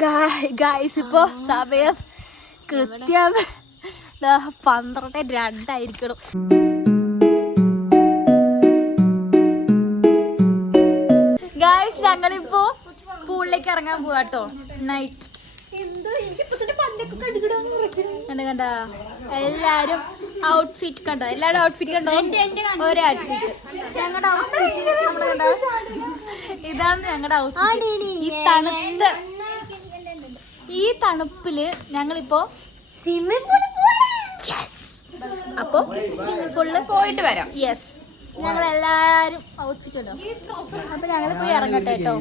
Guys ഇപ്പോ സമയം കൃത്യം 12:02 ഗായ്സ്. ഞങ്ങളിപ്പോ പൂളിലേക്ക് ഇറങ്ങാൻ പോവാട്ടോ. നൈറ്റ് കണ്ട എല്ലാരും ഔട്ട്ഫിറ്റ് കണ്ടോ? എല്ലാവരും ഔട്ട്ഫിറ്റ് കണ്ടോ? ഒരേ ഔട്ട്ഫിറ്റ്. ഞങ്ങളുടെ ഔട്ട്ഫിറ്റ് നമ്മുടെ കണ്ടോ? ഇതാണ് ഞങ്ങളുടെ ഔട്ട്ഫിറ്റ്. ഈ തണുപ്പില് ഞങ്ങളിപ്പോ അപ്പൊ സ്വിമ്മിംഗ് പൂളില് പോയിട്ട് വരാം. യെസ്, ഞങ്ങൾ എല്ലാരും ഔട്ട്ഫിറ്റ് ഉണ്ടോ? അപ്പൊ ഞങ്ങൾ പോയി ഇറങ്ങട്ടെ കേട്ടോ.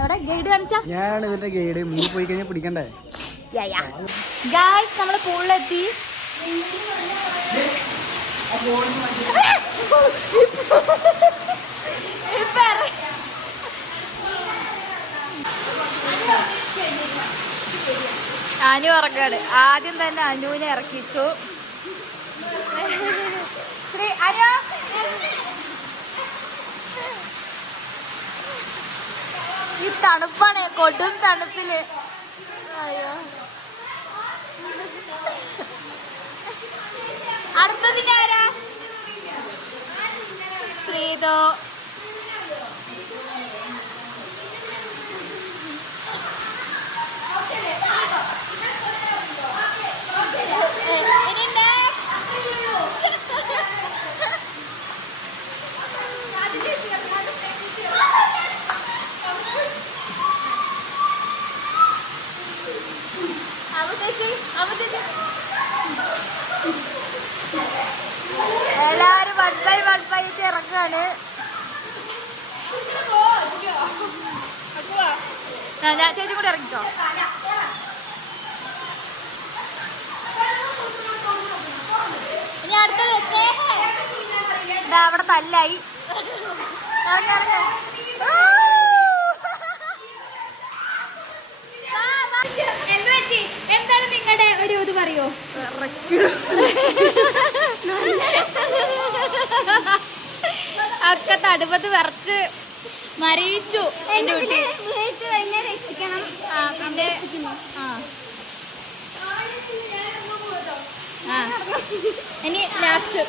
അവിടെ ഗൈഡ് കാണിച്ചാ ഞാനാണ് ഇതിന്റെ ഗൈഡ്. നീ പോയി കഴിഞ്ഞാൽ പിടിക്കണ്ടേ? ഗായ്സ് നമ്മള് പൂളിലെത്തി. അനു ഇറക്കാണ്. ആദ്യം തന്നെ അനുവിനെ ഇറക്കിച്ചു. അനു ഈ തണുപ്പാണ്, കൊടും തണുപ്പില്. അയ്യോ, അടുത്തതിന് ആരാ? ശ്രീതോ. എല്ലാരും വൺ ബൈ ഇറങ്ങാണ്. ഞാൻ ചേച്ചി കൂടെ ഇറങ്ങിക്കോ. ഇനി അടുത്തത് അവിടെ തല്ലായി. ഇറങ്ങ എന്താണ് നിങ്ങളുടെ ഒരു ഇത് പറയോ? ഒക്കെ തടുപ്പത്ത് വിറച്ച് മറിയിച്ചു എന്റെ കുട്ടി. പിന്നെ ഇനി ലാസ്റ്റ്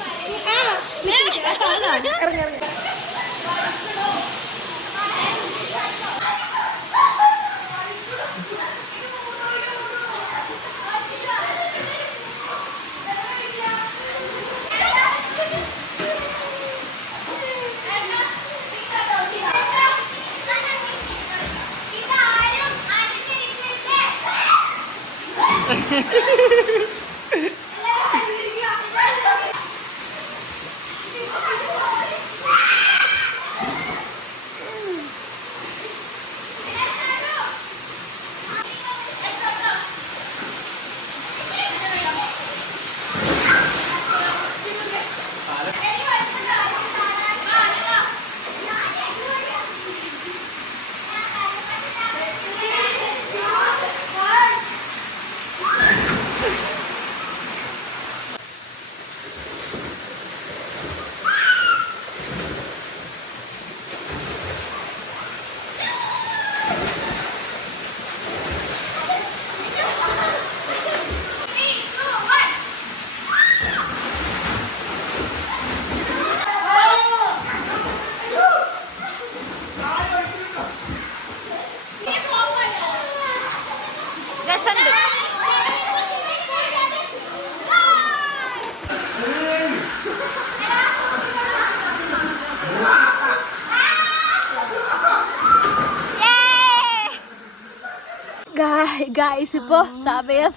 ഗായ്സ് ഇപ്പോ സമയം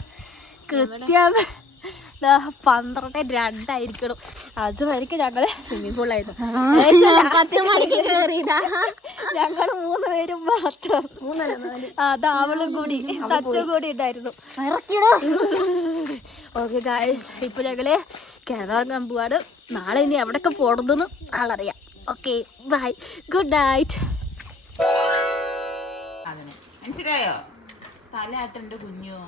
കൃത്യം 12:02 അതുവരെയ്ക്ക് ഞങ്ങള് സ്വിമ്മിംഗ് പൂളായിരുന്നു. ഞങ്ങൾ 3 പേരും മാത്രം. അത് അവളും കൂടി ചച്ചും കൂടി ഉണ്ടായിരുന്നു. ഓക്കെ ഗായ്സ്, ഇപ്പൊ ഞങ്ങള് കിണറിറങ്ങാൻ പോവാണ്. നാളെ ഇനി എവിടെയൊക്കെ പോകണമെന്ന് ആളറിയാം. Okay bye, good night. മനസ്സിലായോ? തലയാട്ടെന്റെ കുഞ്ഞോ.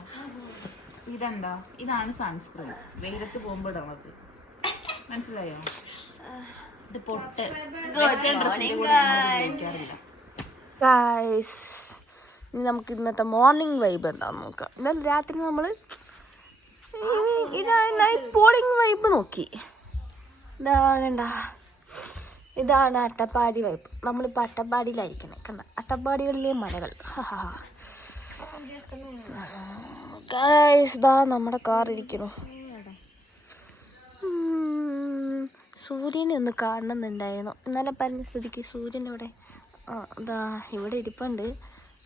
ഇതെന്താ? ഇതാണ് സൺസ്ക്രീൻ. വെയിലത്ത് പോകുമ്പോൾ ഇടണത്. മനസ്സിലായോ? ഇത് പൊട്ട്. ഇനി നമുക്ക് ഇന്നത്തെ മോർണിംഗ് വൈബ് എന്താണെന്ന് നോക്കാം. എന്നാൽ രാത്രി നമ്മൾ നൈറ്റ് പോളിംഗ് വൈബ് നോക്കി. കണ്ട, ഇതാണ് അട്ടപ്പാടി വൈബ്. നമ്മളിപ്പോൾ അട്ടപ്പാടിയിലായിരിക്കണം. കണ്ട, അട്ടപ്പാടികളിലെ മലകൾ. ഗൈസ്, ദാ നമ്മുടെ കാർ ഇരിക്കുന്നു. സൂര്യനെ ഒന്ന് കാണുന്നുണ്ടായിരുന്നു. ഇന്നലെ പറഞ്ഞ സ്ഥിതിക്ക് സൂര്യൻ ഇവിടെ ഇതാ ഇവിടെ ഇരിപ്പുണ്ട്.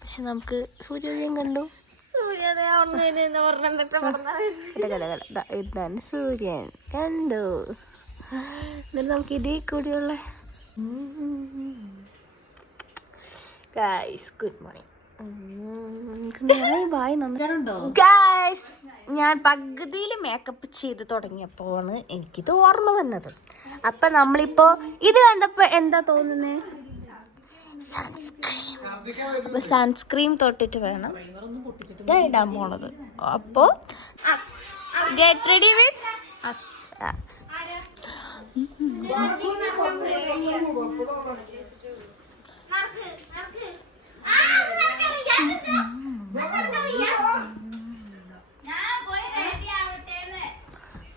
പക്ഷെ നമുക്ക് സൂര്യോദയം കണ്ടു. ഇതാണ് സൂര്യൻ കണ്ടു. എന്നിട്ട് നമുക്ക് ഇതേ കൂടിയുള്ള ഗൈസ് ഗുഡ് മോർണിംഗ്. ഗൈസ്, ഞാൻ പകുതിയിൽ മേക്കപ്പ് ചെയ്ത് തുടങ്ങിയപ്പോഴാണ് എനിക്കിത് ഓർമ്മ വന്നത്. അപ്പം നമ്മളിപ്പോൾ ഇത് കണ്ടപ്പോൾ എന്താ തോന്നുന്നത്? സൺസ്ക്രീം. അപ്പോൾ സൺസ്ക്രീം തൊട്ടിട്ട് വേണം ഇടാൻ പോണത്. അപ്പോൾ ഗെറ്റ് റെഡി വിത്ത് അസ്.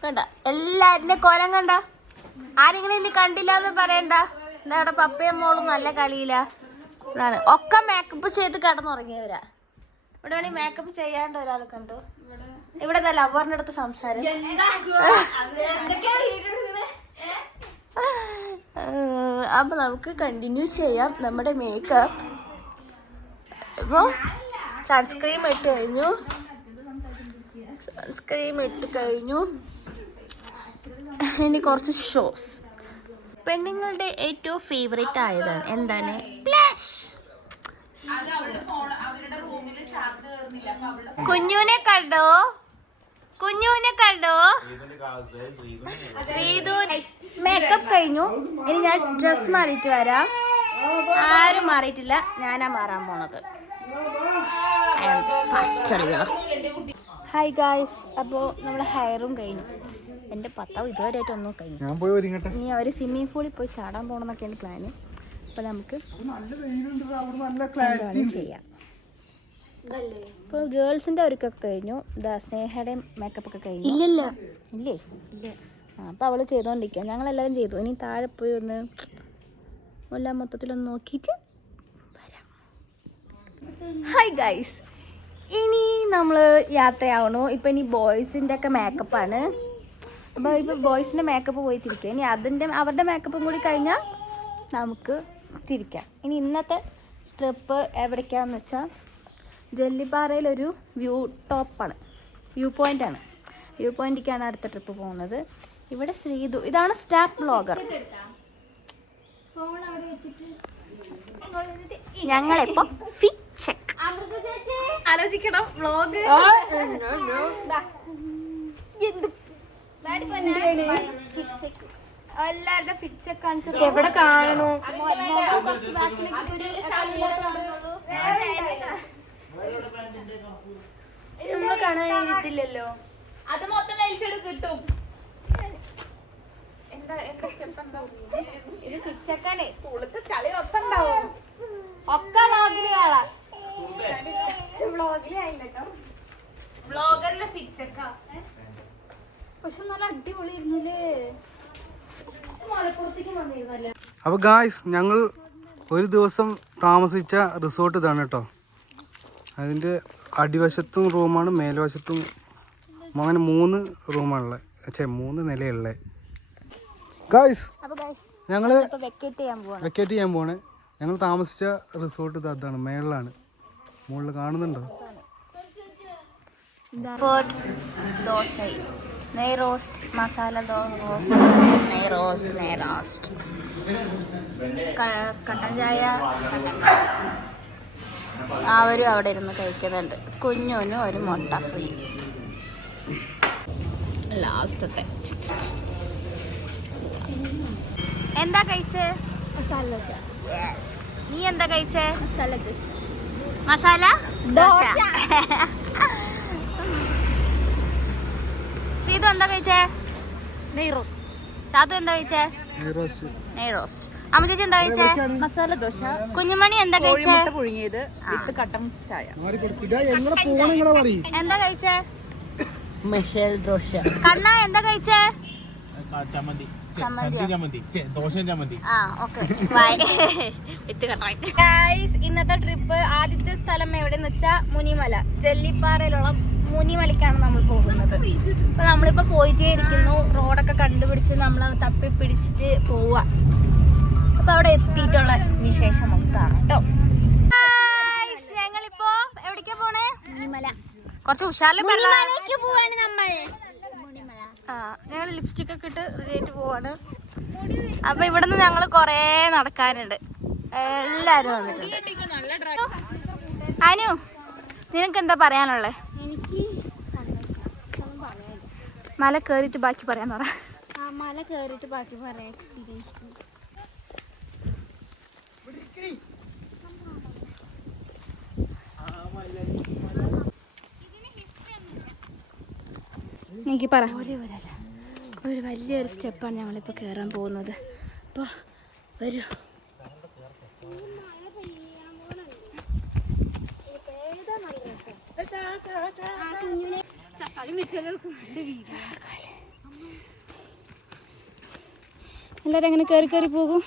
കണ്ട, എല്ലാരുടെ കോലം കണ്ട. ആരെങ്കിലും ഇനി കണ്ടില്ല എന്ന് പറയണ്ട. എന്താ അവിടെ പപ്പയും മോളും നല്ല കളിയില്ല. ഇതാണ് ഒക്കെ മേക്കപ്പ് ചെയ്ത് കിടന്നുറങ്ങിയവരാ. ഇവിടെ വേണമെങ്കിൽ മേക്കപ്പ് ചെയ്യാണ്ട് ഒരാൾ കണ്ടു. ഇവിടെ ലവറിന്റെ അടുത്ത് സംസാരം. അപ്പൊ നമുക്ക് കണ്ടിന്യൂ ചെയ്യാം നമ്മുടെ മേക്കപ്പ്. ഇപ്പോൾ സൺസ്ക്രീം ഇട്ട് കഴിഞ്ഞു. ഇനി കുറച്ച് ഷോസ്. പെണ്ണുങ്ങളുടെ ഏറ്റവും ഫേവറേറ്റ് ആയതാണ് എന്താണ്? ബ്ലഷ്. കുഞ്ഞുവിനെ കണ്ടോ? ശ്രീതു മേക്കപ്പ് കഴിഞ്ഞു. ഇനി ഞാൻ ഡ്രസ് മാറിയിട്ട് വരാം. ആരും മാറിയിട്ടില്ല, ഞാനാ മാറാൻ പോണത്. ഹായ് ഗായ്സ്, അപ്പോൾ നമ്മുടെ ഹെയറും കഴിഞ്ഞു. എൻ്റെ ഭർത്താവ് ഇതുവരെയായിട്ട് ഒന്നും കഴിഞ്ഞു. ഇനി അവർ സ്വിമ്മിംഗ് പൂളിൽ പോയി ചാടാൻ പോകണമെന്നൊക്കെയാണ് പ്ലാന്. അപ്പോൾ നമുക്ക് ചെയ്യാം. ഇപ്പോൾ ഗേൾസിൻ്റെ അവർക്കൊക്കെ കഴിഞ്ഞു. ഇതാ സ്നേഹയുടെയും മേക്കപ്പ് ഒക്കെ കഴിഞ്ഞു. ഇല്ലേ? അപ്പോൾ അവൾ ചെയ്തുകൊണ്ടിരിക്കുക. ഞങ്ങളെല്ലാവരും ചെയ്തു. ഇനി താഴെ പോയി ഒന്ന് എല്ലാം മൊത്തത്തിലൊന്ന് നോക്കിയിട്ട് വരാം. ഹായ് ഗൈസ്, ഇനി നമ്മൾ യാത്രയാവണു. ഇപ്പം ഇനി ബോയ്സിൻ്റെ ഒക്കെ മേക്കപ്പാണ്. അപ്പോൾ ഇപ്പോൾ ബോയ്സിൻ്റെ മേക്കപ്പ് പോയി തിരിക്കുക. ഇനി അവരുടെ മേക്കപ്പും കൂടി കഴിഞ്ഞാൽ നമുക്ക് തിരിക്കാം. ഇനി ഇന്നത്തെ ട്രിപ്പ് എവിടേക്കാണെന്ന് വെച്ചാൽ ജല്ലിപ്പാറയിലൊരു വ്യൂ പോയിൻ്റാണ്. വ്യൂ പോയിൻറ്റിലേക്കാണ് അടുത്ത ട്രിപ്പ് പോകുന്നത്. ഇവിടെ ശ്രീതു, ഇതാണ് സ്റ്റാഫ് ബ്ലോഗർ. ഞങ്ങളിപ്പോൾ ആലോചിക്കണം വ്ളോഗ് എല്ലാവരുടെ ഫിറ്റ് ചെക്ക് കാണിച്ചു. എവിടെ കാണണോ? കുറച്ച് ബാക്കിലേക്ക് നമ്മള് കാണാൻ കഴിഞ്ഞിട്ടില്ലല്ലോ. അത് മൊത്തം കിട്ടും. ഇത് ഫിറ്റ് ചെക്കാണേ. ചളി ഒപ്പുണ്ടാവും. ഒക്കെ വ്ളോഗിലാളാ. വ്ളോഗറിലെ ഫിറ്റ് ചെക്കാ. പക്ഷെ നല്ല അടിപൊളി ഇരുന്നില്ലേ. മലപ്പുറത്തേക്ക് വന്നിരുന്നല്ലേ. അപ്പോൾ ഗായ്സ്, ഞങ്ങൾ ഒരു ദിവസം താമസിച്ച റിസോർട്ട് ഇതാണ് കേട്ടോ. അതിൻ്റെ അടിവശത്തും റൂമാണ്, മേൽവശത്തും അങ്ങനെ 3 റൂമാണുള്ളത്. 3 നിലയുള്ളത്. ഗായ്സ്, ഞങ്ങൾ വെക്കേറ്റ് ചെയ്യാൻ പോവാണ്. ഞങ്ങൾ താമസിച്ച റിസോർട്ട് അതാണ്, മേളിലാണ്. മുകളിൽ കാണുന്നുണ്ടോ? ദോശ, നെയ് റോസ്റ്റ്, മസാല റോസ്റ്റ്, നെയ് റോസ്റ്റ്, കട്ടൻ ചായ. അവരും അവിടെ ഇരുന്ന് കഴിക്കുന്നുണ്ട്. കുഞ്ഞുനും ഒരു മുട്ട ഫ്രീ. ലാസ്റ്റത്തെ എന്താ കഴിച്ചേ? മസാല ദോശ. നീ എന്താ കഴിച്ചേ? മസാല ദോശ. മസാല ദോശ. ശ്രീതു എന്താ കഴിച്ചേ? നെയ് റോസ്റ്റ്. ചാതു എന്താ കഴിച്ചേ? നെയ് റോസ്റ്റ്. അമ്മ ചേച്ചി എന്താ കഴിച്ചേ? മസാല ദോശ, കുഞ്ഞുമണി എന്താ കഴിച്ചേ? കോഴിമുട്ട പുഴുങ്ങിയത് വിത്ത് കട്ടൻ ചായ. എന്താ കഴിച്ചേ? മസാല ദോശ. കണ്ണ എന്താ കഴിച്ചേ? ചമ്മന്തി ദോശ ചമ്മന്തി. ഇന്നത്തെ ട്രിപ്പ് ആദ്യത്തെ സ്ഥലം എവിടെന്ന് വെച്ചാ മുനിമല, ജല്ലിപ്പാറയിലുള്ള മുനിമലയ്ക്കാണ് നമ്മൾ പോകുന്നത്. അപ്പൊ നമ്മളിപ്പോ പോയിട്ടേ ഇരിക്കുന്നു. റോഡൊക്കെ കണ്ടുപിടിച്ച് നമ്മൾ തപ്പി പിടിച്ചിട്ട് പോവാ. അപ്പൊ അവിടെ എത്തിയിട്ടുള്ള വിശേഷം മൊത്തമാണ് കേട്ടോ. ഞങ്ങളിപ്പോ എവിടേക്കാ പോണേ? മുനിമല. കുറച്ച് ഉഷാറില് പോവാണ് നമ്മൾ. ഞങ്ങൾ ലിപ്സ്റ്റിക് ഒക്കെ ഇട്ട് റെഡി ആയിട്ട് പോവാണ്. അപ്പൊ ഇവിടുന്ന് ഞങ്ങൾ കൊറേ നടക്കാനുണ്ട്. എല്ലാരും വന്നിട്ടുണ്ട്. അനു, നിനക്ക് എന്താ പറയാനുള്ളത്? മല കേറിയിട്ട് ബാക്കി പറയാൻ പറ. മല കേറിയിട്ട് ബാക്കി പറയാം എക്സ്പീരിയൻസ്. എനിക്ക് പറ. ഒരു വലിയൊരു സ്റ്റെപ്പാണ് ഞങ്ങളിപ്പോൾ കയറാൻ പോകുന്നത്. അപ്പോൾ വരൂ. എല്ലാവരും അങ്ങനെ കയറി കയറി പോകും.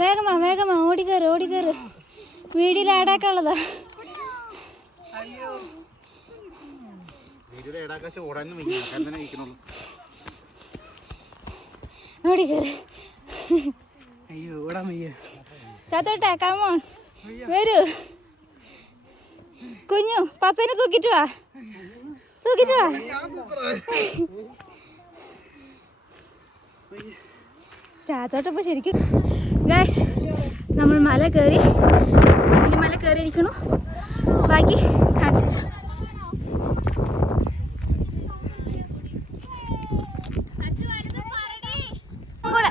വേഗമാ വേഗമാ, ഓടിക്കയറ് ഓടിക്കയറ്. വീഡിയോയിൽ ആഡാക്കാനുള്ളതാ. ഓടിക്കയറ്. ചത്തോട്ടെ, കമോൺ വരൂ. കുഞ്ഞു പപ്പേനെ തൂക്കിട്ട് വാ, തൂക്കിട്ട് വാ. ചാത്തോട്ടപ്പോ ശരിക്കും ഗായ്സ് നമ്മൾ മല കയറി, മുനിമല കയറി ഇരിക്കണു. ബാക്കി കാണിച്ചു തരാം. കൂടെ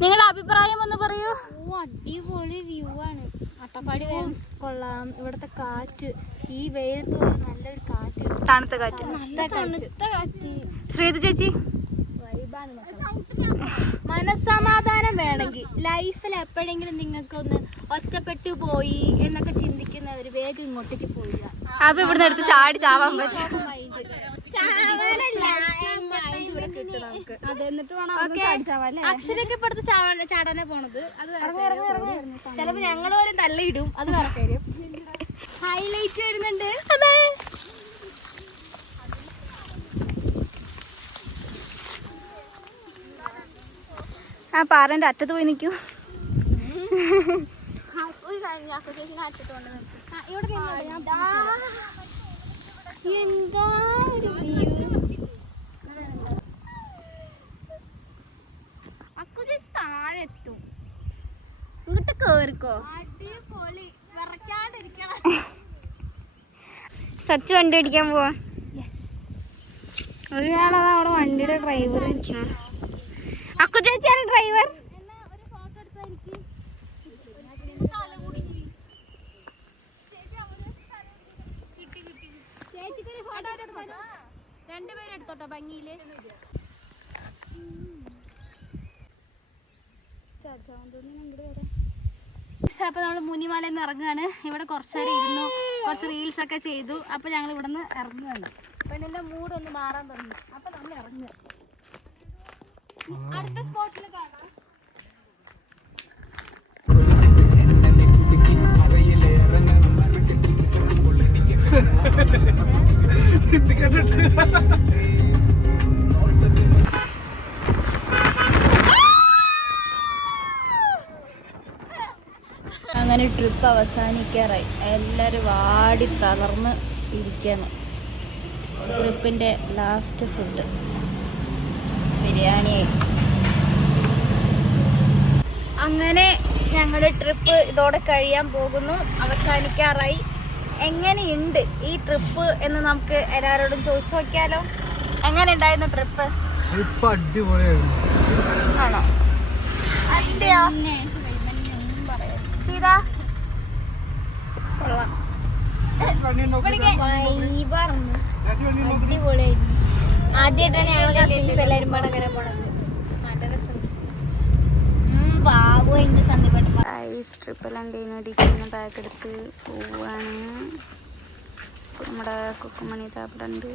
നിങ്ങളുടെ അഭിപ്രായം ഒന്ന് പറയൂ. അടിപൊളി വ്യൂ ആണ്. അട്ടപ്പാടി കൊള്ളാം. ഇവിടുത്തെ കാറ്റ്, ഈ വെയിലത്ത് നല്ലൊരു കാറ്റ്, തണുത്ത കാറ്റ്, നല്ല തണുത്ത കാറ്റ്. ശ്രീതു ചേച്ചി, മനസ്സമാധാനം വേണമെങ്കിൽ ലൈഫിൽ എപ്പോഴെങ്കിലും നിങ്ങൾക്കൊന്ന് ഒറ്റപ്പെട്ടു പോയി എന്നൊക്കെ ചിന്തിക്കുന്നവർ വേഗം ഇങ്ങോട്ടേക്ക് പോയില്ല. അപ്പൊ ഇവിടുന്ന് എടുത്ത് ചാടി ചാവാൻ പറ്റും. അക്ഷരൊക്കെ ഇപ്പടുത്ത് ചാടാനാ പോണത്. അത് ചിലപ്പോ ഞങ്ങൾ ഒരു നല്ല ഇടും. അത് വേറെ കാര്യം. ഹൈലൈറ്റ് വരുന്നുണ്ട്. ആ പാറന്റെ അറ്റത്ത് പോയി നിൽക്കൂ. എന്താ ഒരു വ്യൂ. താഴെ എത്തും. ഇങ്ങോട്ട് കേറിക്കോ. അടിപൊളി. വിറക്കാണ്ടിരിക്കണം. സച്ച് വണ്ടി ഓടിക്കാൻ പോവാ. ഒരാളതാ അവിടെ വണ്ടിയുടെ ഡ്രൈവർ ഇരിക്കണം. അക്കു ചേച്ചിയാണ് ഡ്രൈവർ. രണ്ടുപേരും എടുത്തോട്ടോ ഭംഗിയില്. അപ്പൊ നമ്മള് മുനിമലന്ന് ഇറങ്ങുകയാണ്. ഇവിടെ കുറച്ചേരം ഇരുന്നു, കുറച്ച് റീൽസ് ഒക്കെ ചെയ്തു. അപ്പൊ ഞങ്ങൾ ഇവിടെ നിന്ന് ഇറങ്ങുകയാണ്. പെണ്ണിന്റെ മൂഡ് ഒന്ന് മാറാൻ തുടങ്ങി. അപ്പൊ നമ്മൾ ഇറങ്ങുക. അടുത്ത സ്പോട്ടിൽ കാണാം. അങ്ങനെ ട്രിപ്പ് അവസാനിക്കാറായി. എല്ലാവരും വാടി തളർന്ന് ഇരിക്കണം. ട്രിപ്പിൻ്റെ ലാസ്റ്റ് ഫുഡ് ബിരിയാണി. അങ്ങനെ ഞങ്ങളുടെ ട്രിപ്പ് ഇതോടെ കഴിയാൻ പോകുന്നു, അവസാനിക്കാറായി. എങ്ങനെയുണ്ട് ഈ ട്രിപ്പ് എന്ന് നമുക്ക് എല്ലാവരോടും ചോദിച്ചു നോക്കിയാലോ. എങ്ങനെ ഉണ്ടായിരുന്നു ട്രിപ്പ്? ഇപ്പൊ അടിപൊളിയായിരുന്നു. ആണോ? അതെയോ ചെയ്താ അടിപൊളിയായിരുന്നു. ആദ്യമായിട്ടാണ് ഞങ്ങൾ കസിൻസ് എല്ലാവരും പാടെ അങ്ങനെ പോണത്. നല്ല രസം. ബാബു അതിന്റെ സന്ധിപ്പെട്ട ട്രിപ്പെല്ലാം കഴിഞ്ഞിരിക്കുന്ന ബാഗ് എടുത്ത് പോവാണ്. നമ്മുടെ കുക്കുമണി താപ്പിടുണ്ട്.